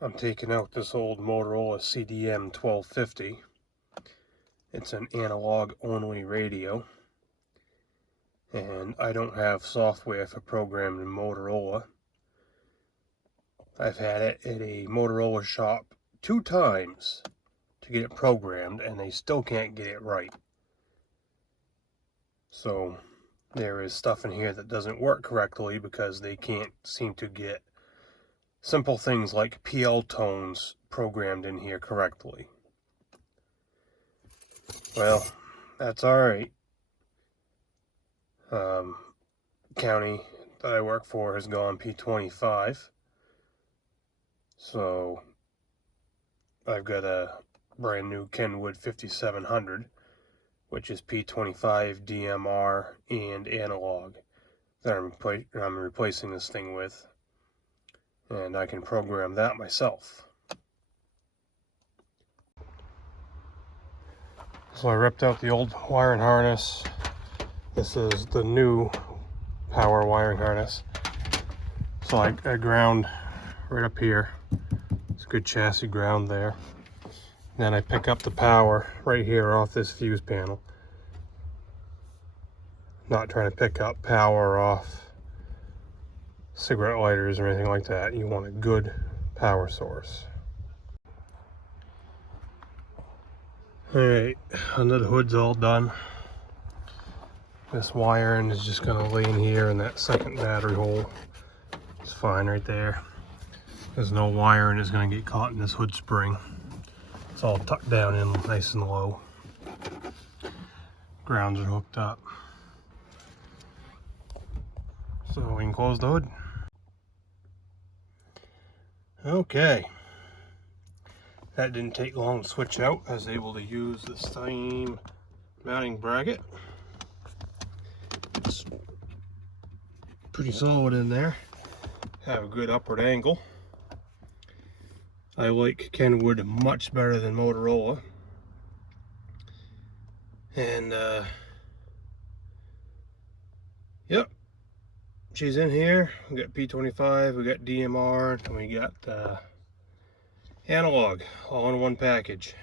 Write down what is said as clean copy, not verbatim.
I'm taking out this old Motorola CDM 1250. It's an analog only radio, and I don't have software for programming Motorola. I've had it at a Motorola shop 2 times to get it programmed, and they still can't get it right. So there is stuff in here that doesn't work correctly because they can't seem to get simple things like PL tones programmed in here correctly. Well, that's alright. County that I work for has gone P25. So I've got a brand new Kenwood 5700, which is P25, DMR, and analog that I'm replacing this thing with. And I can program that myself. So I ripped out the old wiring harness. This is the new power wiring harness. So I ground right up here. It's a good chassis ground there. And then I pick up the power right here off this fuse panel. Not trying to pick up power off cigarette lighters or anything like that. You want a good power source. Alright, under the hood's all done. This wiring is just going to lay in here in that second battery hole. It's fine right there. There's no wiring that's going to get caught in this hood spring. It's all tucked down in nice and low. Grounds are hooked up. So we can close the hood. Okay. That didn't take long to switch out. I was able to use the same mounting bracket. It's pretty solid in there. Have a good upward angle. I like Kenwood much better than Motorola. And yep, she's in here. We got P25, we got DMR, and we got analog all in one package.